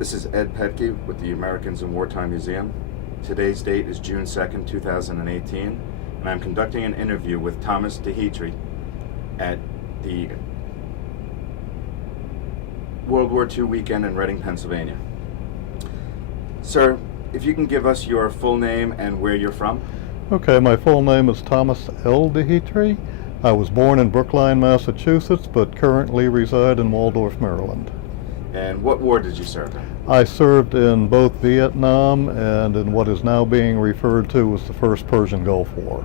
This is Ed Petke with the Americans in Wartime Museum. Today's date is June 2nd, 2018, and I'm conducting an interview with Thomas Dehetre at the World War II weekend in Reading, Pennsylvania. Sir, if you can give us your full name and where you're from. Okay, my full name is Thomas L. Dehetre. I was born in Brookline, Massachusetts, but currently reside in Waldorf, Maryland. And what war did you serve in? I served in both Vietnam and in what is now being referred to as the First Persian Gulf War.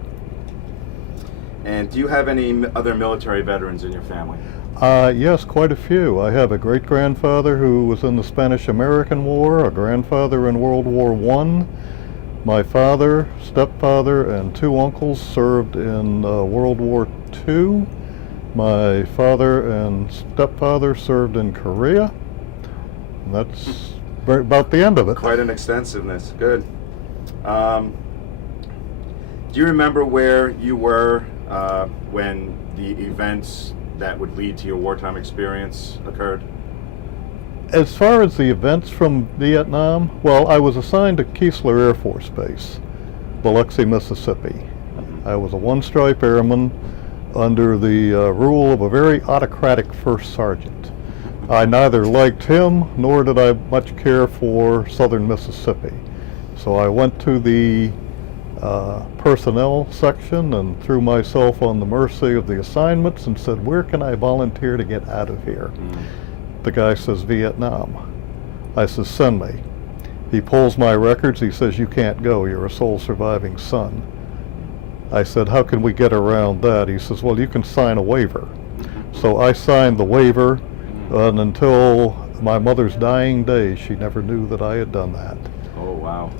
And do you have any other military veterans in your family? Yes, quite a few. I have a great-grandfather who was in the Spanish-American War, a grandfather in World War I. My father, stepfather, and two uncles served in World War II. My father and stepfather served in Korea. And that's about the end of it. Quite an extensiveness. Good. Do you remember where you were when the events that would lead to your wartime experience occurred? As far as the events from Vietnam, well, I was assigned to Keesler Air Force Base, Biloxi, Mississippi. I was a one-stripe airman under the rule of a very autocratic first sergeant. I neither liked him nor did I much care for southern Mississippi. So I went to the personnel section and threw myself on the mercy of the assignments and said, where can I volunteer to get out of here? The guy says, Vietnam. I says, send me. He pulls my records. He says, you can't go. You're a sole surviving son. I said, how can we get around that? He says, well, you can sign a waiver. So I signed the waiver, and until my mother's dying day, she never knew that I had done that. Oh, wow.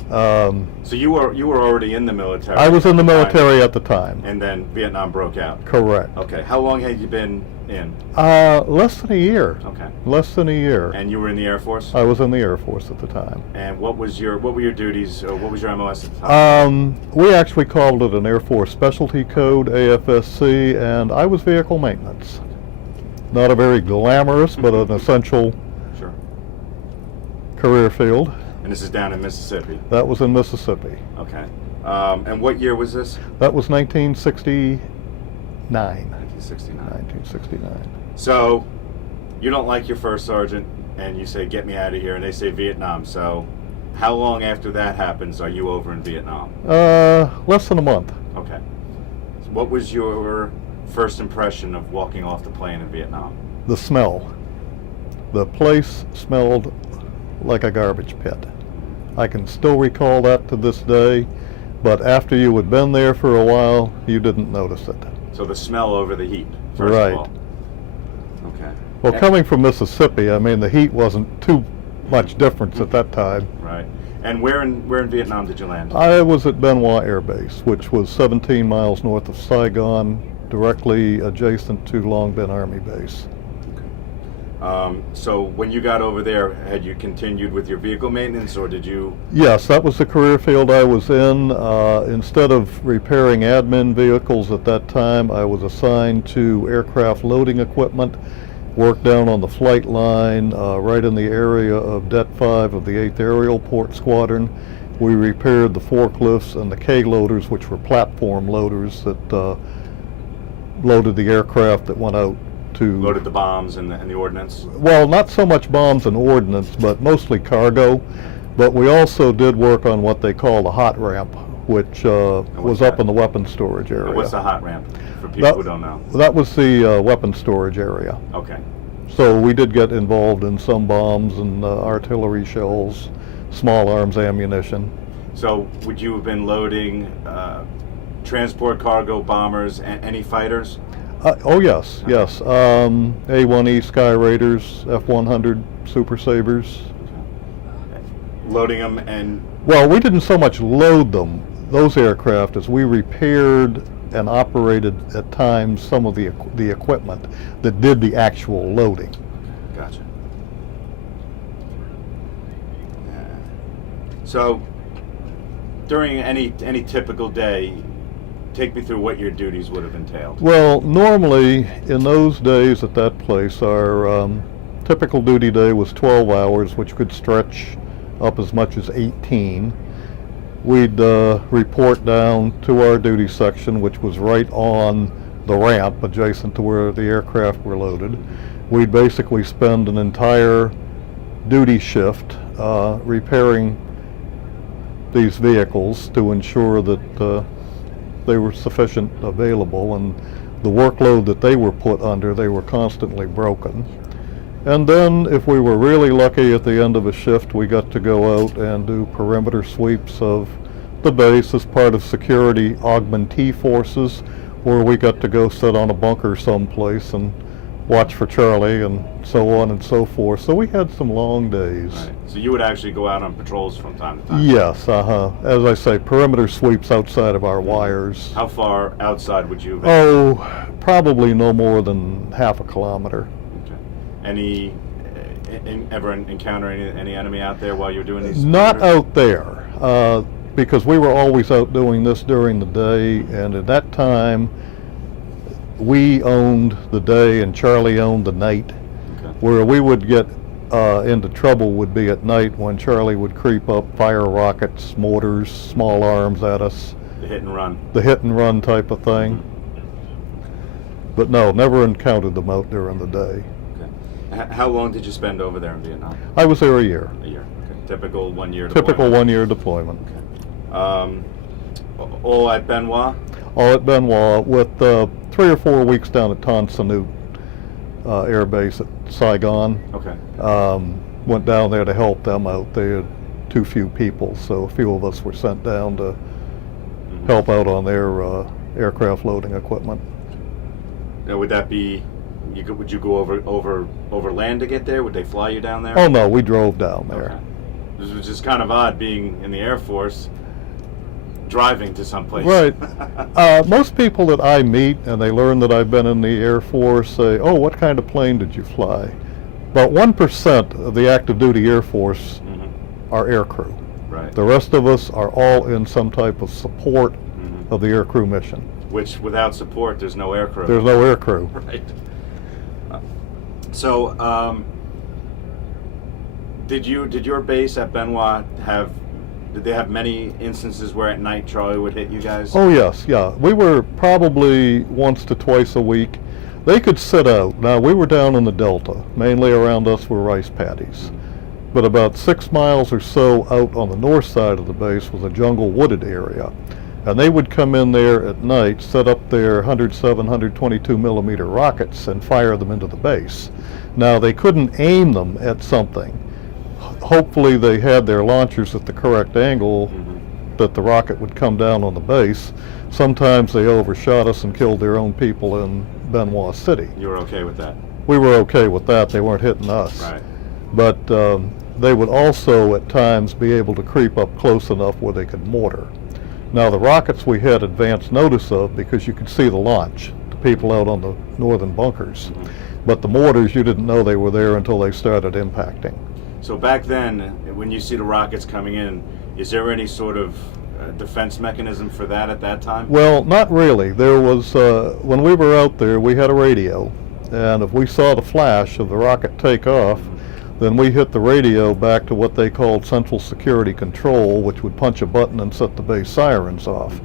So you were already in the military? I was in the military at the time. And then Vietnam broke out? Correct. Okay. How long had you been in? Less than a year. Okay. Less than a year. And you were in the Air Force? I was in the Air Force at the time. And what were your duties, or what was your MOS at the time? We actually called it an Air Force Specialty Code, AFSC, and I was vehicle maintenance. Not a very glamorous, but an essential career field. And this is down in Mississippi? That was in Mississippi. Okay. And what year was this? That was 1969. 1969. 1969. So, you don't like your first sergeant, and you say, get me out of here, and they say Vietnam. So, how long after that happens are you over in Vietnam? Less than a month. Okay. So what was your first impression of walking off the plane in Vietnam? The smell. The place smelled like a garbage pit. I can still recall that to this day, but after you had been there for a while, you didn't notice it. So the smell over the heat, first right. of all. Okay. Well, coming from Mississippi, I mean, the heat wasn't too much difference at that time. Right. And where in Vietnam did you land? I was at Benoit Air Base, which was 17 miles north of Saigon, directly adjacent to Long Binh Army Base. So when you got over there, had you continued with your vehicle maintenance, or did you? Yes, that was the career field I was in. Instead of repairing admin vehicles at that time, I was assigned to aircraft loading equipment, worked down on the flight line right in the area of Det 5 of the 8th Aerial Port Squadron. We repaired the forklifts and the K-loaders, which were platform loaders that loaded the aircraft that went out to... Loaded the bombs and the ordnance? Well, not so much bombs and ordnance, but mostly cargo. But we also did work on what they call the hot ramp, which was up in the weapons storage area. What's the hot ramp, for people who don't know? That was the weapons storage area. Okay. So we did get involved in some bombs and artillery shells, small arms ammunition. So would you have been loading transport cargo, bombers, and any fighters? Oh yes, yes. A-1E Sky Raiders, F-100 Super Sabres. Loading them and... Well, we didn't so much load them, those aircraft, as we repaired and operated at times some of the equipment that did the actual loading. Gotcha. So, during any typical day, take me through what your duties would have entailed. Well, normally in those days at that place, our typical duty day was 12 hours, which could stretch up as much as 18. We'd report down to our duty section, which was right on the ramp adjacent to where the aircraft were loaded. We'd basically spend an entire duty shift repairing these vehicles to ensure that they were sufficient available, and the workload that they were put under, they were constantly broken. And then if we were really lucky at the end of a shift, we got to go out and do perimeter sweeps of the base as part of security augmentee forces, where we got to go sit on a bunker someplace and watch for Charlie and so on and so forth. So we had some long days. Right. So you would actually go out on patrols from time to time? Yes, as I say, perimeter sweeps outside of our wires. How far outside would you? Oh, probably no more than half a kilometer. Okay. Ever encounter any enemy out there while you're doing these? Not out there, because we were always out doing this during the day, and at that time we owned the day and Charlie owned the night. Okay. Where we would get into trouble would be at night when Charlie would creep up, fire rockets, mortars, small arms at us. The hit and run. The hit and run type of thing. But no, never encountered them out during the day. Okay. How long did you spend over there in Vietnam? I was there a year. A year. Okay. Typical 1 year deployment. Typical 1 year deployment. Okay. All at Benoit? All at Benoit, with 3 or 4 weeks down at Tan Son Nhut Air Base at Saigon. Okay. Went down there to help them out. They had too few people, so a few of us were sent down to help out on their aircraft loading equipment. Now, would that be? Would you go over land to get there? Would they fly you down there? Oh no, we drove down there. Okay. This was just kind of odd being in the Air Force, driving to someplace. Right. Most people that I meet and they learn that I've been in the Air Force say, "Oh, what kind of plane did you fly?" About 1% of the active duty Air Force are air crew. Right. The rest of us are all in some type of support of the air crew mission. Which, without support, there's no air crew. There's no air crew. Right. So, did your base at Benoit did they have many instances where at night Charlie would hit you guys? Oh yes, yeah. We were probably once to twice a week. They could sit out. Now, we were down in the Delta. Mainly around us were rice paddies. But about 6 miles or so out on the north side of the base was a jungle wooded area. And they would come in there at night, set up their 107, 122 millimeter rockets and fire them into the base. Now, they couldn't aim them at something. Hopefully they had their launchers at the correct angle that the rocket would come down on the base. Sometimes they overshot us and killed their own people in Benoit City. You were okay with that? We were okay with that. They weren't hitting us. Right. But they would also at times be able to creep up close enough where they could mortar. Now, the rockets we had advance notice of because you could see the launch, the people out on the northern bunkers. But the mortars, you didn't know they were there until they started impacting. So back then, when you see the rockets coming in, is there any sort of defense mechanism for that at that time? Well, not really. There was, when we were out there, we had a radio, and if we saw the flash of the rocket take off, then we hit the radio back to what they called Central Security Control, which would punch a button and set the base sirens off,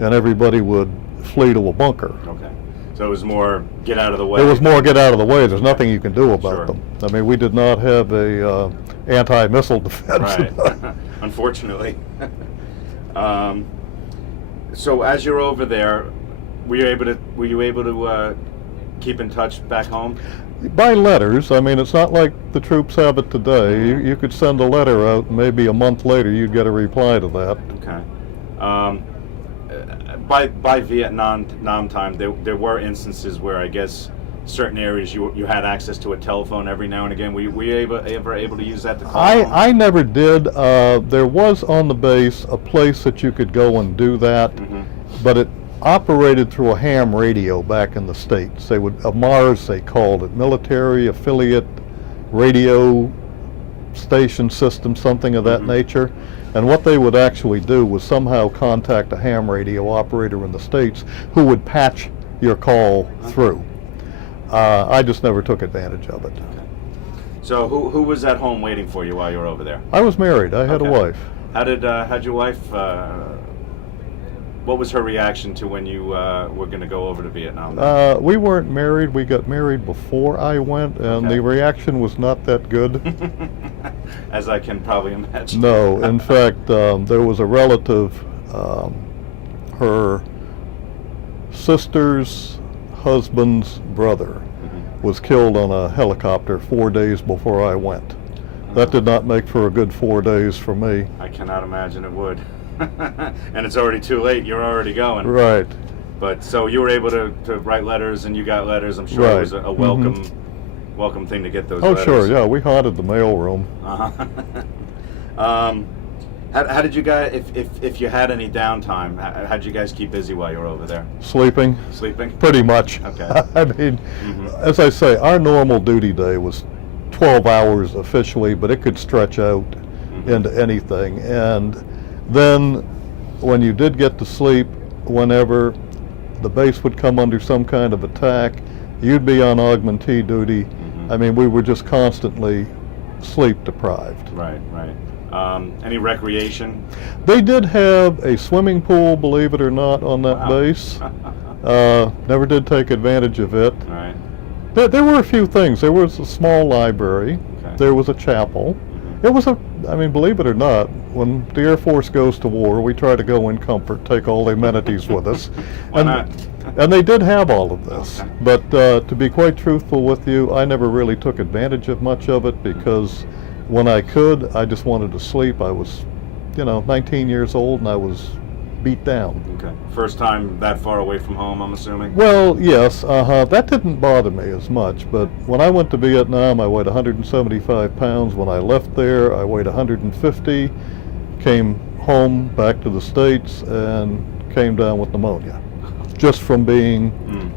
and everybody would flee to a bunker. Okay. So it was more get out of the way. It was more get out of the way. There's nothing you can do about Sure. them. I mean, we did not have a anti-missile defense. Right. Unfortunately. So as you're over there, were you able to keep in touch back home? By letters. I mean, it's not like the troops have it today. You could send a letter out, and maybe a month later you'd get a reply to that. Okay. By Vietnam time, there were instances where I guess certain areas you had access to a telephone every now and again. Were you ever able to use that to call home? I never did. There was on the base a place that you could go and do that, but it operated through a ham radio back in the States. A MARS they called it, Military Affiliate Radio Station System, something of that nature. And what they would actually do was somehow contact a ham radio operator in the States who would patch your call through. I just never took advantage of it. So who was at home waiting for you while you were over there? I was married. I had a Okay. wife. How'd your wife? What was her reaction to when you were going to go over to Vietnam? We weren't married. We got married before I went, and Okay. the reaction was not that good. As I can probably imagine. No, in fact, there was a relative, her sister's husband's brother was killed on a helicopter 4 days before I went. That did not make for a good 4 days for me. I cannot imagine it would. And it's already too late. You're already going. Right. But so you were able to write letters, and you got letters. I'm sure it was a welcome welcome thing to get those Oh, letters. sure, yeah, we haunted the mailroom. How did you guys, if you had any downtime, how did you guys keep busy while you were over there? Sleeping, Sleeping? pretty much. Okay. I mean, as I say, our normal duty day was 12 hours officially, but it could stretch out into anything. And then when you did get to sleep, whenever the base would come under some kind of attack, you'd be on augmentee duty. I mean, we were just constantly sleep deprived. Right, right. Any recreation? They did have a swimming pool, believe it or not, on that base. Never did take advantage of it. Right. There were a few things. There was a small library. Okay. There was a chapel. It was I mean, believe it or not, when the Air Force goes to war, we try to go in comfort, take all the amenities with us. Why not? And they did have all of this. Okay. But to be quite truthful with you, I never really took advantage of much of it because when I could, I just wanted to sleep. I was, 19 years old and I was beat down. Okay. First time that far away from home, I'm assuming? Well, yes, that didn't bother me as much, but when I went to Vietnam, I weighed 175 pounds. When I left there, I weighed 150, came home back to the States, and came down with pneumonia, just from being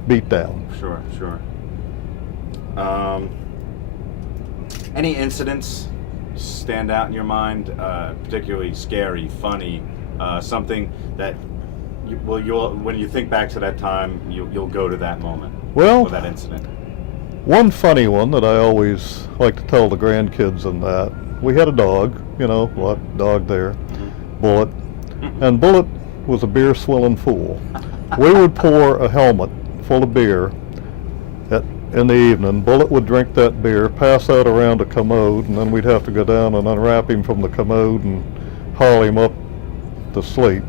beat down. Sure, sure. Any incidents stand out in your mind, particularly scary, funny, something that when you think back to that time, you'll go to that moment, Well, or that incident? one funny one that I always like to tell the grandkids and that, we had a dog, what dog there, Bullet, and Bullet was a beer swilling fool. We would pour a helmet full of beer in the evening. Bullet would drink that beer, pass out around a commode, and then we'd have to go down and unwrap him from the commode and haul him up to sleep.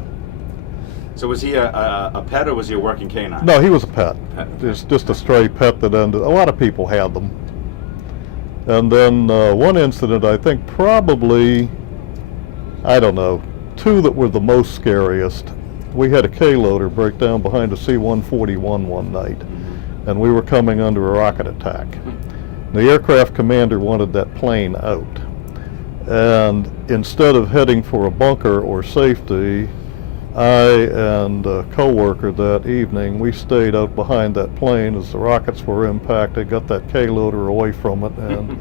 So was he a pet, or was he a working canine? No, he was a pet. Pet. It's just a stray pet that ended. A lot of people had them. And then one incident, I think probably, I don't know, two that were the most scariest. We had a K-loader break down behind a C-141 one night, and we were coming under a rocket attack. The aircraft commander wanted that plane out. And instead of heading for a bunker or safety, I and a co-worker that evening, we stayed out behind that plane as the rockets were impacted, got that K-loader away from it, and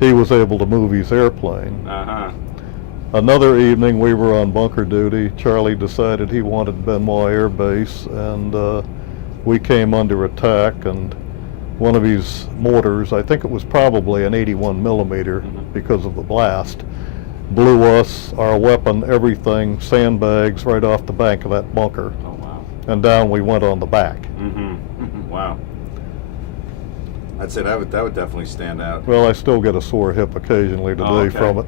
he was able to move his airplane. Another evening, we were on bunker duty. Charlie decided he wanted Benoit Air Base, and we came under attack, and one of his mortars, I think it was probably an 81 millimeter because of the blast, blew us, our weapon, everything, sandbags right off the bank of that bunker. Oh, wow. And down we went on the back. Wow. I'd say that would definitely stand out. Well, I still get a sore hip occasionally today okay. from it.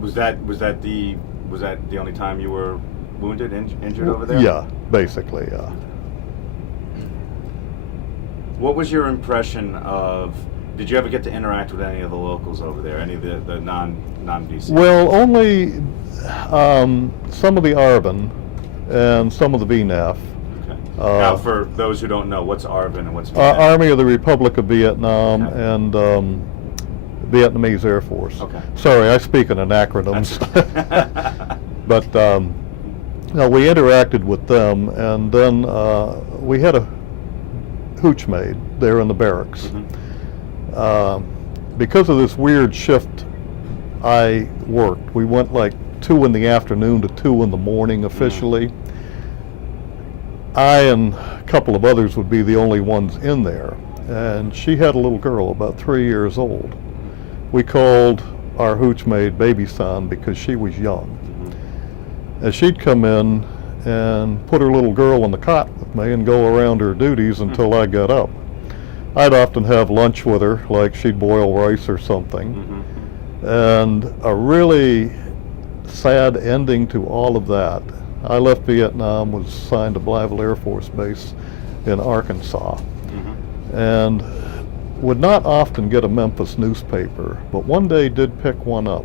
Was that the only time you were wounded, injured over there? Yeah, basically, yeah. What was your impression of? Did you ever get to interact with any of the locals over there? Any of the non-VC? Well, only some of the ARVN and some of the VNAF. Okay. Now, for those who don't know, what's ARVN and what's VNAF? Army of the Republic of Vietnam and Vietnamese Air Force. Okay. Sorry, I speak in acronyms. But no, we interacted with them, and then we had a hooch maid there in the barracks. Because of this weird shift I worked, we went like 2 in the afternoon to 2 in the morning officially. I and a couple of others would be the only ones in there. and she had a little girl about 3 years old. We called our hooch maid Baby Son because she was young. And she'd come in and put her little girl in the cot with me and go around her duties until I got up. I'd often have lunch with her, like she'd boil rice or something. And a really sad ending to all of that. I left Vietnam, was assigned to Blyville Air Force Base in Arkansas, and would not often get a Memphis newspaper, but one day did pick one up.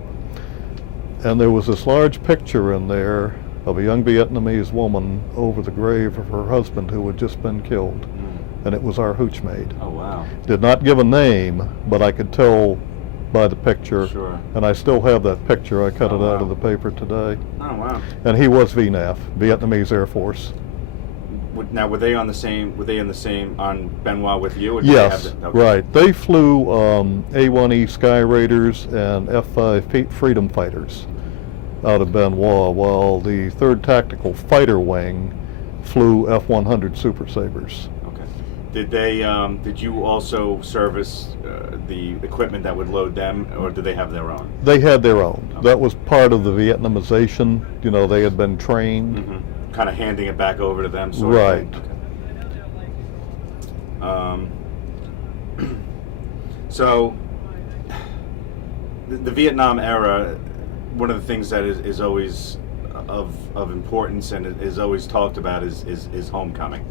And there was this large picture in there of a young Vietnamese woman over the grave of her husband who had just been killed. And it was our hooch maid. Oh, wow. Did not give a name, but I could tell by the picture. Sure. And I still have that picture. I cut Oh, it out wow. of the paper today. Oh, wow. And he was VNAF, Vietnamese Air Force. Now, were they in the same on Benoit with you? Or did they Yes, have okay. right. They flew A-1E Sky Raiders and F-5 Freedom Fighters out of Benoit, while the 3rd Tactical Fighter Wing flew F-100 Super Sabres. Okay. Did they? Did you also service the equipment that would load them, or did they have their own? They had their own. Okay. That was part of the Vietnamization. You know, they had been trained. Kind of handing it back over to them, sort Right. of thing. So, the Vietnam era, one of the things that is always of importance and is always talked about is homecoming.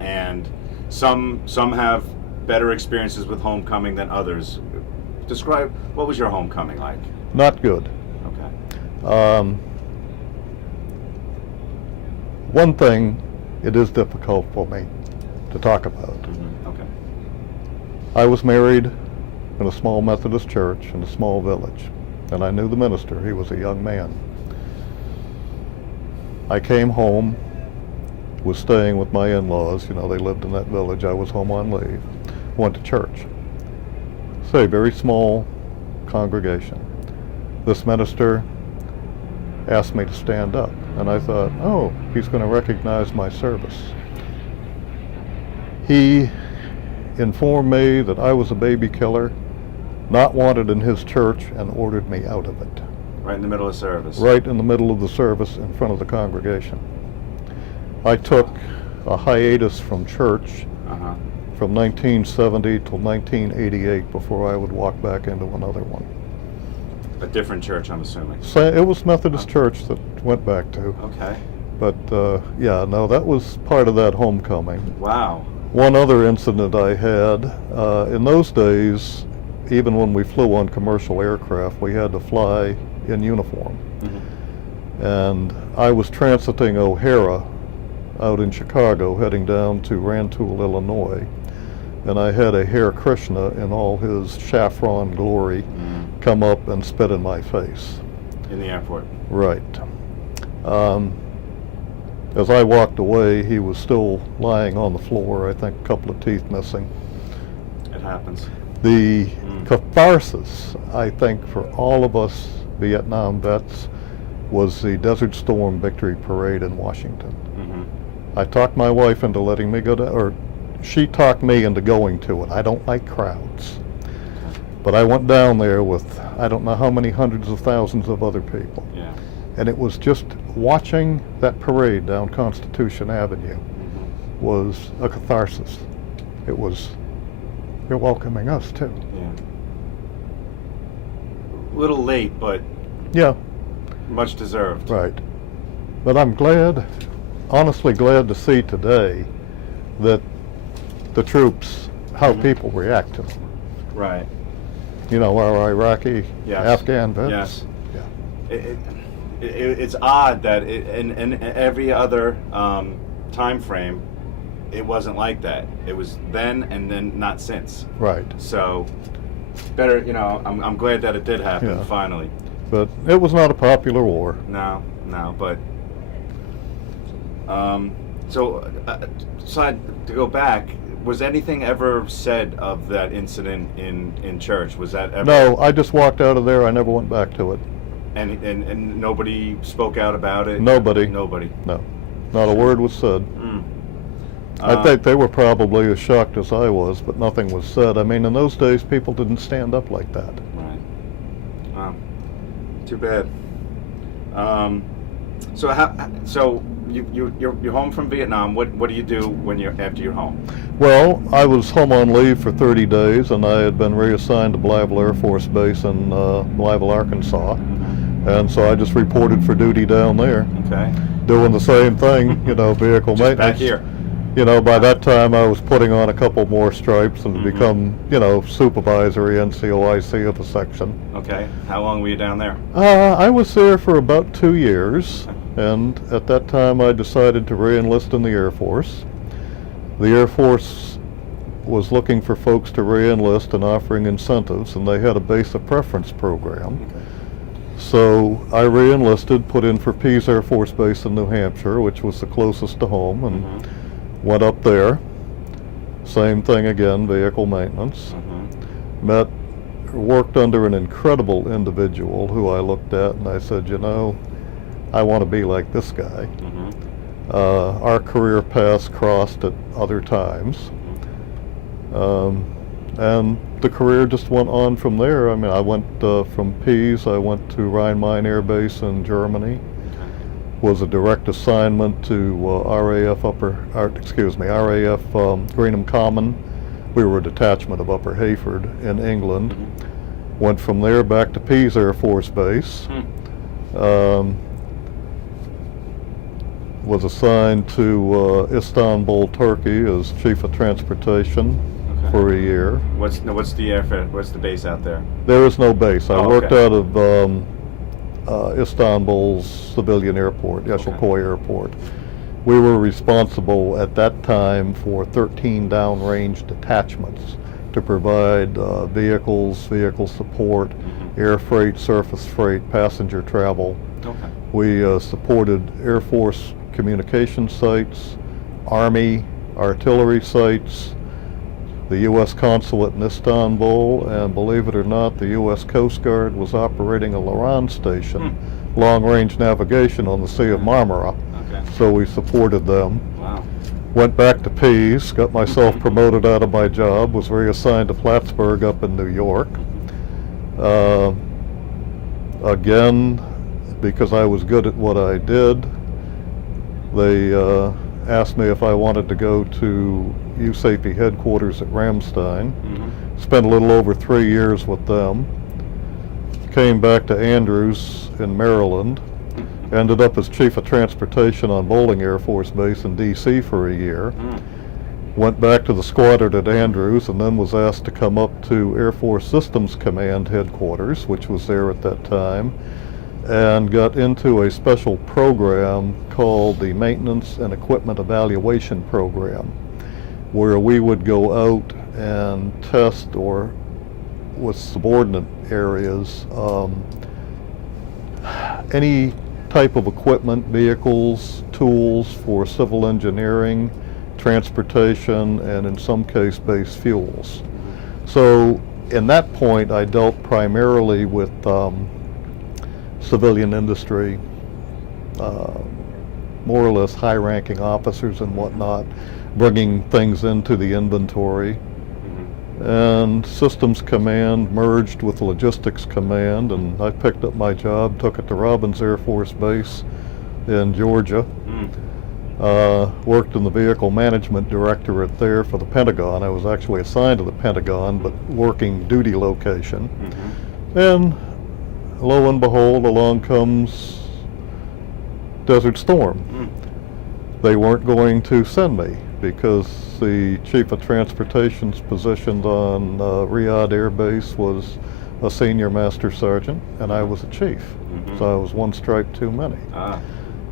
And some have better experiences with homecoming than others. Describe, what was your homecoming like? Not good. Okay. One thing, it is difficult for me to talk about. Okay. I was married in a small Methodist church in a small village, and I knew the minister. He was a young man. I came home, was staying with my in-laws. You know, they lived in that village. I was home on leave. Went to church. It's a very small congregation. This minister asked me to stand up, and I thought, oh, he's going to recognize my service. He informed me that I was a baby killer, not wanted in his church, and ordered me out of it. Right in the middle of service. Right in the middle of the service in front of the congregation. I took a hiatus from church from 1970 till 1988 before I would walk back into another one. A different church, I'm assuming. So it was Methodist church that went back to. Okay. But yeah, no, that was part of that homecoming. Wow. One other incident I had, in those days, even when we flew on commercial aircraft, we had to fly in uniform. And I was transiting O'Hara out in Chicago, heading down to Rantoul, Illinois. And I had a Hare Krishna in all his saffron glory come up and spit in my face. In the airport. Right. As I walked away, he was still lying on the floor, I think a couple of teeth missing. It happens. The catharsis, I think, for all of us Vietnam vets was the Desert Storm Victory Parade in Washington. I talked my wife into letting me go to, or she talked me into going to it. I don't like crowds. But I went down there with I don't know how many hundreds of thousands of other people. Yeah. And it was just watching that parade down Constitution Avenue was a catharsis. It was, they're welcoming us too. Yeah. A little late, but Yeah, much deserved. right. But I'm glad, honestly glad to see today that the troops, how people react to them. Right. You know, our Iraqi, Yes. Afghan vets. Yes. Yeah. It's odd that in every other time frame, it wasn't like that. It was then and then not since. Right. So, better, you know, I'm glad that it did happen, Yeah. finally. But it was not a popular war. No, but so to go back, was anything ever said of that incident in church? Was that ever? No, I just walked out of there. I never went back to it. And nobody spoke out about it? Nobody. Nobody. No, not a word was said. I think they were probably as shocked as I was, but nothing was said. I mean, in those days, people didn't stand up like that. Right. Wow. Too bad. So you're home from Vietnam. What do you do when after you're home? Well, I was home on leave for 30 days, and I had been reassigned to Blytheville Air Force Base in Blytheville, Arkansas. And so I just reported for duty down there. Okay. Doing the same thing, vehicle maintenance. Back here. By that time I was putting on a couple more stripes and become, supervisory NCOIC of the section. Okay. How long were you down there? I was there for about 2 years, and at that time I decided to re-enlist in the Air Force. The Air Force was looking for folks to re-enlist and offering incentives, and they had a base of preference program. Okay. So I re-enlisted, put in for Pease Air Force Base in New Hampshire, which was the closest to home, and went up there. Same thing again, vehicle maintenance. Worked under an incredible individual who I looked at and I said, I want to be like this guy. Our career paths crossed at other times. And the career just went on from there. I mean, I went from Pease, I went to Rhein-Main Air Base in Germany. Was a direct assignment to RAF Greenham Common. We were a detachment of Upper Hayford in England. Went from there back to Pease Air Force Base. Was assigned to Istanbul, Turkey as Chief of Transportation for a year. What's the base out there? There is no base. I worked okay. out of Istanbul's civilian airport, Yeşilköy Airport. We were responsible at that time for 13 downrange detachments to provide vehicles, vehicle support, air freight, surface freight, passenger travel. Okay. We supported Air Force communication sites, Army artillery sites, the U.S. consulate in Istanbul, and believe it or not, the U.S. Coast Guard was operating a Laran station, long-range navigation on the Sea of Marmara. Okay. So we supported them. Wow. Went back to Pease, got myself promoted out of my job, was reassigned to Plattsburgh up in New York. Again, because I was good at what I did, they asked me if I wanted to go to USAPE headquarters at Ramstein. Spent a little over 3 years with them. Came back to Andrews in Maryland. Ended up as Chief of Transportation on Bolling Air Force Base in D.C. for a year. Went back to the squadron at Andrews and then was asked to come up to Air Force Systems Command headquarters, which was there at that time, and got into a special program called the Maintenance and Equipment Evaluation Program, where we would go out and test, or with subordinate areas, any type of equipment, vehicles, tools for civil engineering, transportation, and in some case base fuels. So in that point I dealt primarily with civilian industry, more or less high-ranking officers and whatnot, bringing things into the inventory. And Systems Command merged with Logistics Command, and I picked up my job, took it to Robbins Air Force Base in Georgia. Worked in the Vehicle Management Directorate there for the Pentagon. I was actually assigned to the Pentagon, but working duty location. And lo and behold, along comes Desert Storm. They weren't going to send me because the Chief of Transportation's position on Riyadh Air Base was a Senior Master Sergeant, and I was a Chief. So I was one stripe too many.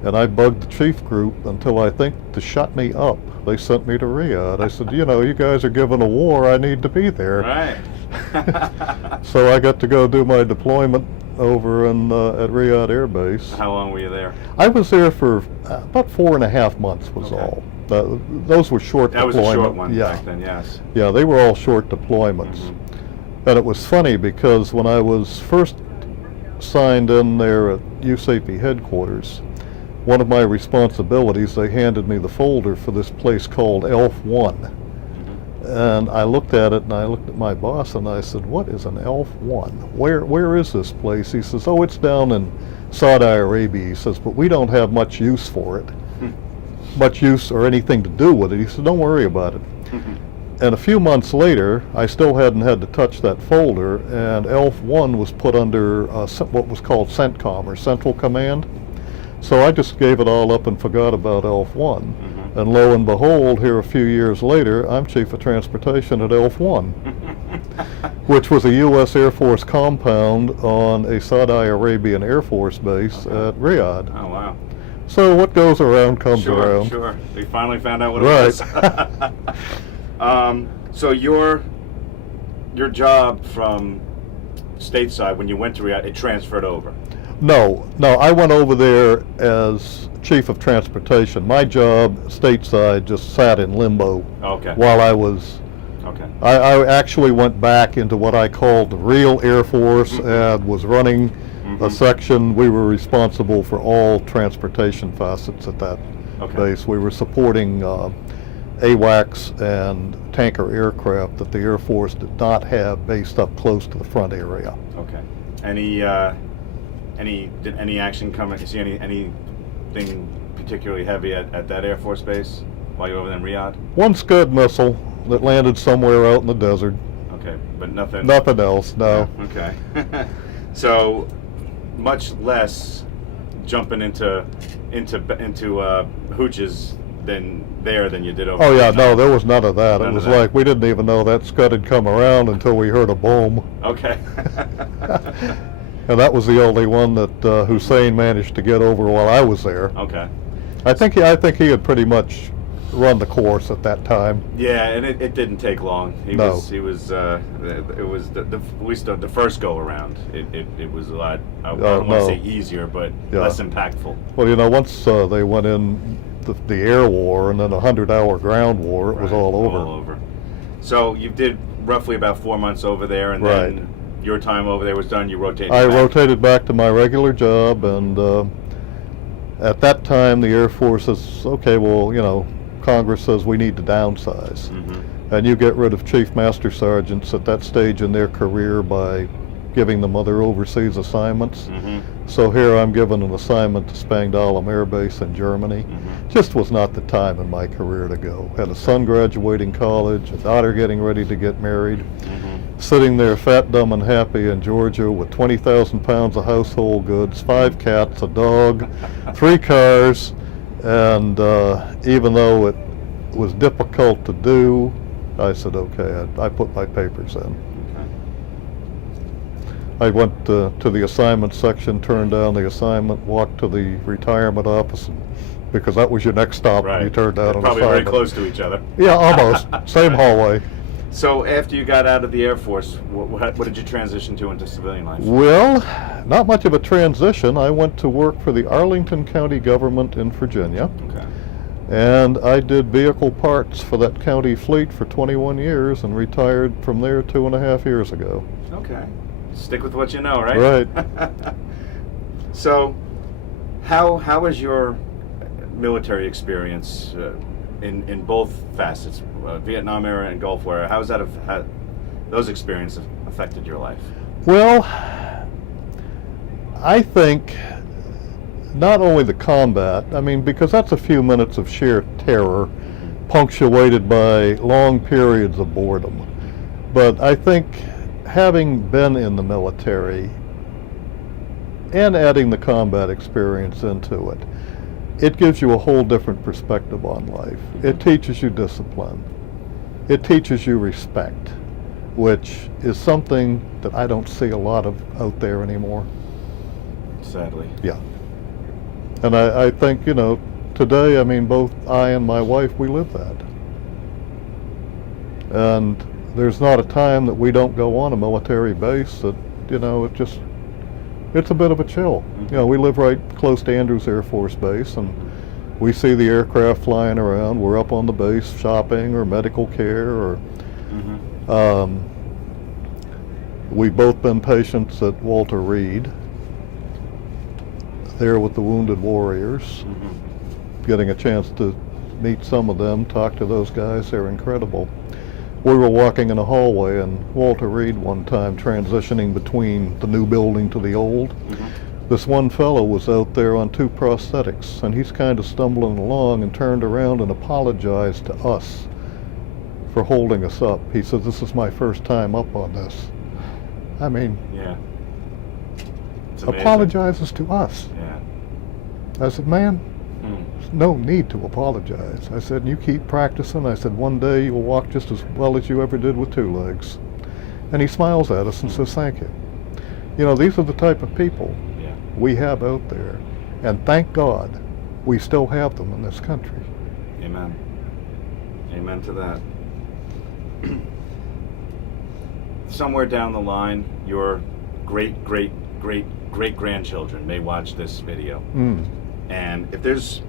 And I bugged the Chief group until I think to shut me up, they sent me to Riyadh. I said, you guys are given a war, I need to be there. Right. So I got to go do my deployment over in, at Riyadh Air Base. How long were you there? I was there for about 4.5 months was all. Those were short deployments. That was a short one back then, yes. Yeah, they were all short deployments. And it was funny because when I was first signed in there at USAPE headquarters, one of my responsibilities, they handed me the folder for this place called ELF 1. And I looked at it, and I looked at my boss, and I said, what is an ELF 1? Where is this place? He says, oh, it's down in Saudi Arabia. He says, but we don't have much use for it, much use or anything to do with it. He said, don't worry about it. And a few months later, I still hadn't had to touch that folder, and ELF 1 was put under what was called CENTCOM, or Central Command. So I just gave it all up and forgot about ELF 1. And lo and behold, here a few years later, I'm Chief of Transportation at ELF 1, which was a U.S. Air Force compound on a Saudi Arabian Air Force base at Riyadh. Oh, wow. So what goes around comes around. Sure. We finally found out what it was. So your job from stateside, when you went to Riyadh, it transferred over? No, I went over there as Chief of Transportation. My job stateside just sat in limbo while I was... I actually went back into what I called the real Air Force and was running a section. We were responsible for all transportation facets at that base. We were supporting AWACS and tanker aircraft that the Air Force did not have based up close to the front area. Okay. Did any action come? You see anything particularly heavy at that Air Force base while you were over there in Riyadh? One Scud missile that landed somewhere out in the desert. Okay, but nothing. Nothing else. No. Yeah, okay. So much less jumping into hooches than you did over. Oh yeah, no, there was none of that. It was like we didn't even know that Scud had come around until we heard a boom. Okay. And that was the only one that Hussein managed to get over while I was there. Okay. I think he had pretty much run the course at that time. Yeah, and it didn't take long. It was at least the first go around. It was a lot. I don't want to say easier, but less impactful. Well, once they went in the air war and then a 100-hour ground war, it was all over. All over. So you did roughly about 4 months over there, and then your time over there was done. You rotated. I rotated back to my regular job, and at that time the Air Force says, okay, well, Congress says we need to downsize, and you get rid of Chief Master Sergeants at that stage in their career by giving them other overseas assignments. So here I'm given an assignment to Spangdahlem Air Base in Germany. Just was not the time in my career to go. Had a son graduating college, a daughter getting ready to get married, sitting there fat, dumb, and happy in Georgia with 20,000 pounds of household goods, 5 cats, a dog, 3 cars, and even though it was difficult to do, I said, okay, I put my papers in. I went to the assignment section, turned down the assignment, walked to the retirement office, because that was your next stop when you turned down an probably assignment. Very close to each other. Yeah, almost. Same hallway. So after you got out of the Air Force, what did you transition to into civilian life? Well, not much of a transition. I went to work for the Arlington County government in Virginia. Okay. And I did vehicle parts for that county fleet for 21 years and retired from there 2.5 years ago. Okay. Stick with what you know, right? Right. So, how was your military experience in both facets, Vietnam era and Gulf War? How those experiences affected your life? Well, I think not only the combat, because that's a few minutes of sheer terror, punctuated by long periods of boredom. But I think having been in the military and adding the combat experience into it, it gives you a whole different perspective on life. It teaches you discipline. It teaches you respect, which is something that I don't see a lot of out there anymore. Sadly. Yeah. And I think, today, both I and my wife, we live that. And there's not a time that we don't go on a military base that, it's a bit of a chill. We live right close to Andrews Air Force Base, and we see the aircraft flying around. We're up on the base shopping or medical care, or we've both been patients at Walter Reed. there with the wounded warriors, Mm-hmm. getting a chance to meet some of them, talk to those guys. They're incredible. We were walking in a hallway, and Walter Reed one time transitioning between the new building to the old. Mm-hmm. This one fellow was out there on 2 prosthetics, and he's kind of stumbling along and turned around and apologized to us for holding us up. He said, "This is my first time up on this." I mean, Yeah. It's amazing. apologizes to us. Yeah. I said, "Man, Mm. there's no need to apologize." I said, "You keep practicing." I said, "One day you'll walk just as well as you ever did with 2 legs." And he smiles at us and says, "Thank you." You know, these are the type of people Yeah. we have out there. And thank God we still have them in this country. Amen. Amen to that. Somewhere down the line, your great-great-great-great-grandchildren may watch this video. Mm. And if there's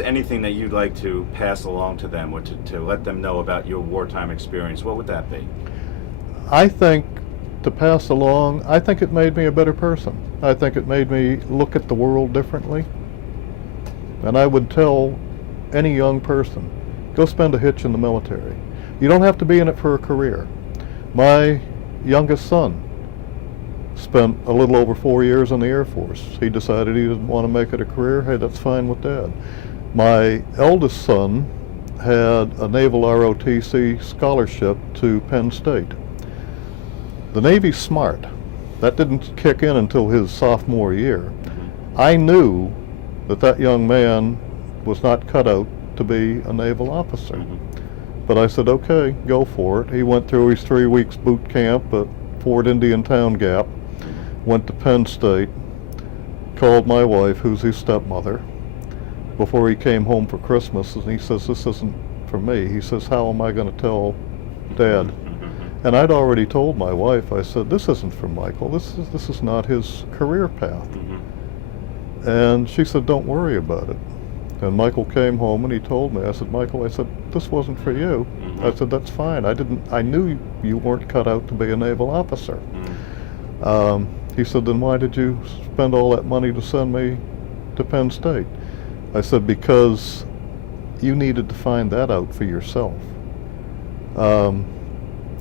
anything that you'd like to pass along to them or to let them know about your wartime experience, what would that be? I think to pass along, I think it made me a better person. I think it made me look at the world differently. And I would tell any young person, go spend a hitch in the military. You don't have to be in it for a career. My youngest son spent a little over 4 years in the Air Force. He decided he didn't want to make it a career. Hey, that's fine with Dad. My eldest son had a Naval ROTC scholarship to Penn State. The Navy's smart. That didn't kick in until his sophomore year. I knew that that young man was not cut out to be a naval officer. Mm-hmm. But I said, okay, go for it. He went through his 3 weeks boot camp at Fort Indian Town Gap, went to Penn State, called my wife, who's his stepmother, before he came home for Christmas, and he says, "This isn't for me." He says, "How am I going to tell Dad?" And I'd already told my wife, I said, "This isn't for Michael. This is not his career path." Mm-hmm. And she said, "Don't worry about it." And Michael came home and he told me, I said, "Michael," I said, "this wasn't for you." Mm-hmm. I said, "That's fine. I knew you weren't cut out to be a naval officer." Mm-hmm. He said, "Then why did you spend all that money to send me to Penn State?" I said, "Because you needed to find that out for yourself."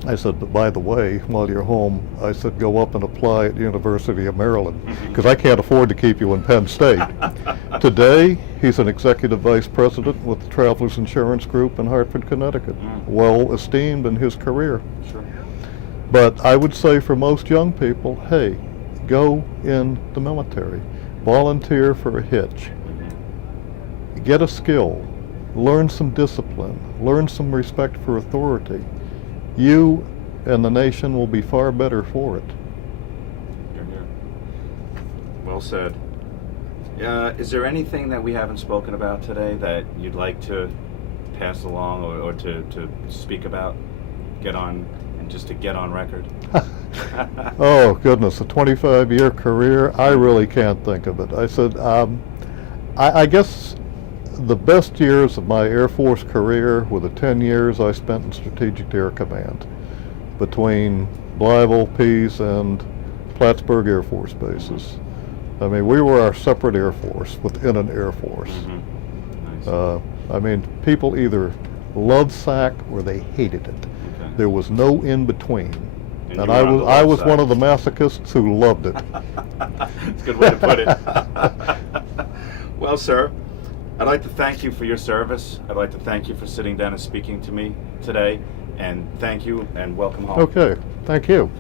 I said, "But by the way, while you're home," I said, "go up and apply at the University of Maryland, because I can't afford to keep you in Penn State." Today, he's an executive vice president with the Travelers Insurance Group in Hartford, Connecticut. Well esteemed in his career. Sure. But I would say for most young people, hey, go in the military. Volunteer for a hitch. Get a skill. Learn some discipline. Learn some respect for authority. You and the nation will be far better for it. Here, here. Well said. Is there anything that we haven't spoken about today that you'd like to pass along or to speak about? Get on record? Oh, goodness, a 25-year career, I really can't think of it. I said, I guess the best years of my Air Force career were the 10 years I spent in Strategic Air Command between Blytheville, Pease, and Plattsburgh Air Force bases. I mean, we were our separate Air Force within an Air Force. Mm-hmm. Nice. I mean, people either loved SAC or they hated it. Okay. There was no in between. And And you were on the I love was side. one of the masochists who loved it. It's a good way to put it. Well, sir, I'd like to thank you for your service. I'd like to thank you for sitting down and speaking to me today. And thank you and welcome home. Okay, thank you.